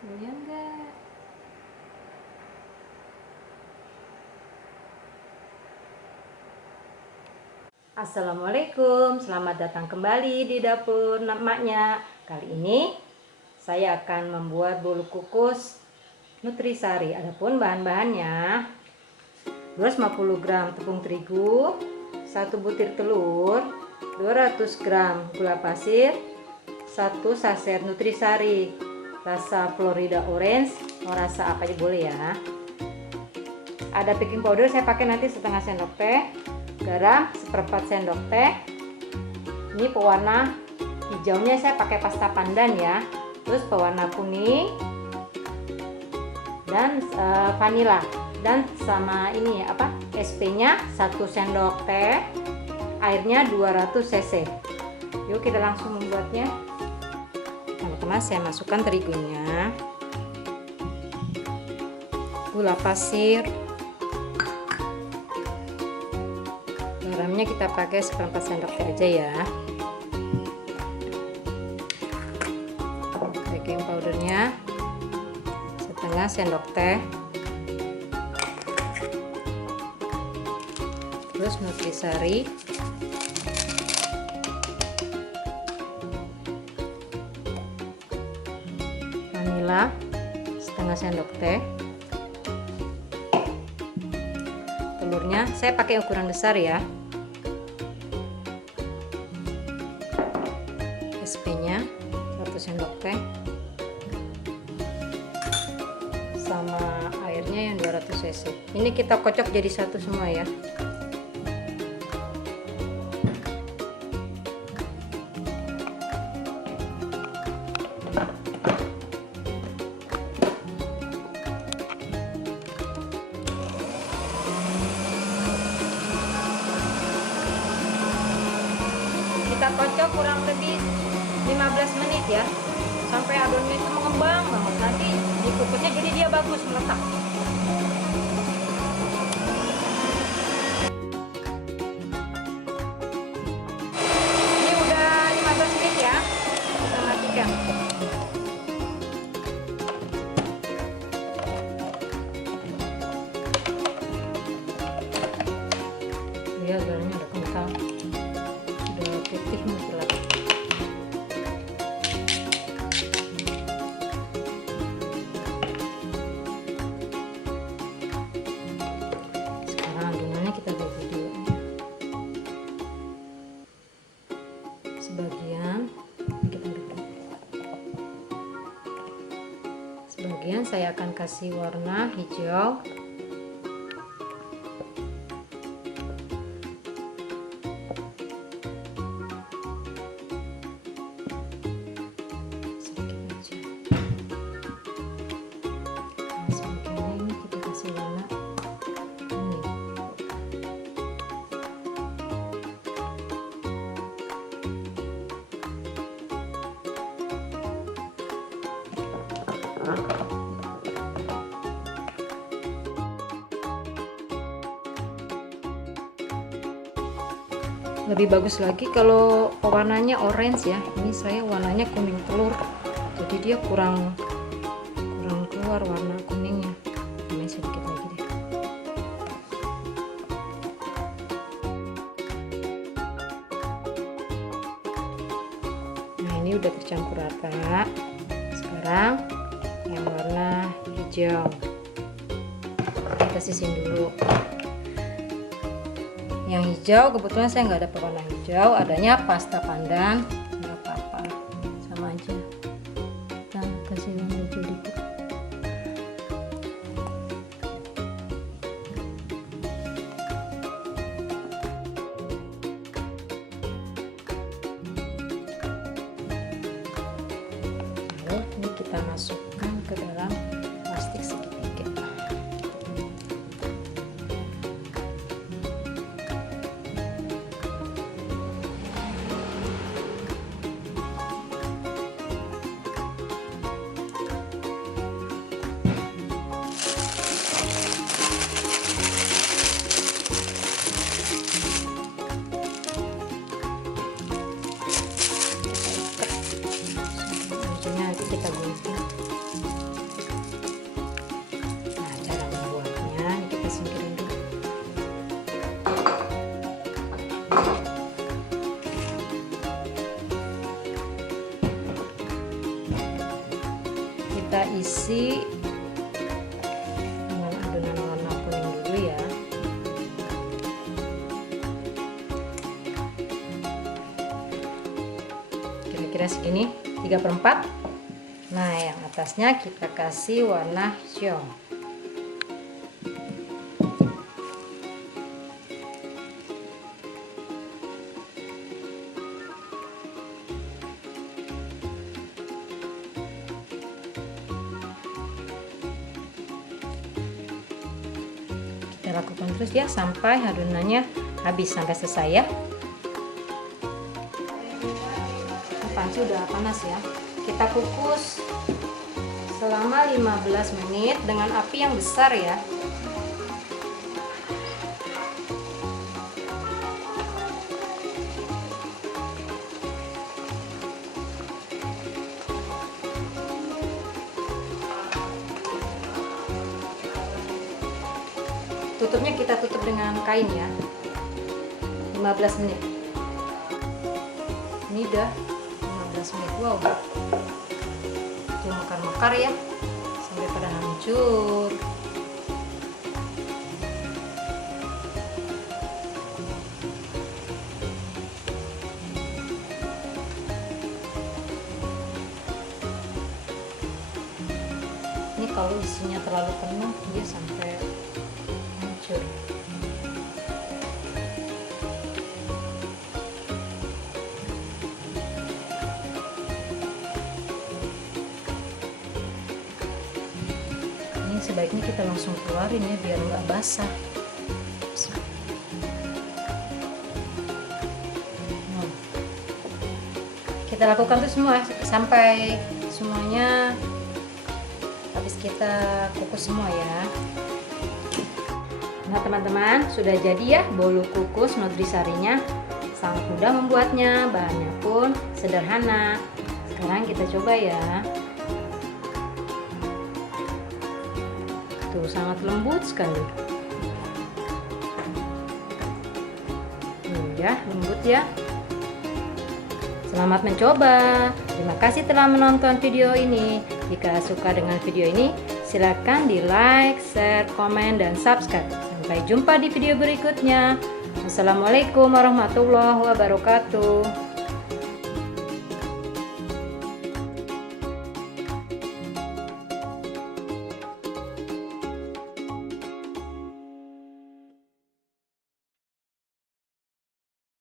Goyang nggak? Assalamualaikum, selamat datang kembali di dapur maknya. Kali ini saya akan membuat bolu kukus nutrisari. Adapun bahan-bahannya 250 gram tepung terigu, 1 butir telur, 200 gram gula pasir, 1 saset nutrisari rasa Florida Orange, mau rasa apa aja boleh ya. Ada baking powder, saya pakai nanti setengah sendok teh, garam seperempat sendok teh. Ini pewarna hijaunya saya pakai pasta pandan ya. Terus pewarna kuning dan vanila, dan sama ini apa, SP-nya 1 sendok teh, airnya 200 cc. Yuk kita langsung membuatnya. Teman-teman, saya masukkan terigunya, gula pasir, garamnya kita pakai seperempat sendok teh aja ya. Baking powdernya setengah sendok teh. Terus nutrisari vanila setengah sendok teh. Telurnya saya pakai ukuran besar ya. SP-nya 1 sendok teh, sama airnya yang 200 cc. Ini kita kocok jadi satu semua ya. Kita kocok kurang lebih 15 menit ya, sampai adonannya itu mengembang banget. Nanti dikukusnya jadi dia bagus meletak. Ini udah 15 menit ya, kita matikan. Ya, adonannya udah kental, udah putih mengkilap. Kita bagi dulu, sebagian kita aduk, sebagian saya akan kasih warna hijau, sedikit aja. Nah, sebagian ini kita kasih warna kuning. Lebih bagus lagi kalau warnanya orange ya. Ini saya warnanya kuning telur, jadi dia kurang keluar warna kuningnya. Tambah sedikit lagi deh. Nah, ini udah tercampur rata. Sekarang yang warna hijau kita sisin dulu. Yang hijau kebetulan saya nggak ada pewarna hijau, adanya pasta pandan, nggak apa-apa, sama aja. Kita kasih warna hijau dikit. Lalu ini kita masukkan ke dalam plastik segitiga. Nanti kita gunting. isi dengan adonan warna kuning dulu ya. Kira-kira segini, 3/4. Nah, yang atasnya kita kasih warna hijau. Kita lakukan terus ya sampai adonannya habis, sampai selesai ya. Panci udah panas ya. Kita kukus selama 15 menit dengan api yang besar ya. Tutupnya kita tutup dengan kain ya. 15 menit. Ini udah 15 menit. Wow. Tuh mekar-mekar ya. Sampai pada hancur. Ini kalau isinya terlalu penuh dia sampai hancur. Ini sebaiknya kita langsung keluarin ya biar nggak basah. Kita lakukan tuh semua sampai semuanya habis kita kukus semua ya. Nah teman-teman, sudah jadi ya bolu kukus nutrisarinya. Sangat mudah membuatnya, bahannya pun sederhana. Sekarang kita coba ya. Tuh sangat lembut sekali. Ya, lembut ya. Selamat mencoba. Terima kasih telah menonton video ini. Jika suka dengan video ini, silakan di like, share, komen, dan subscribe. Sampai jumpa di video berikutnya. Wassalamualaikum warahmatullahi wabarakatuh.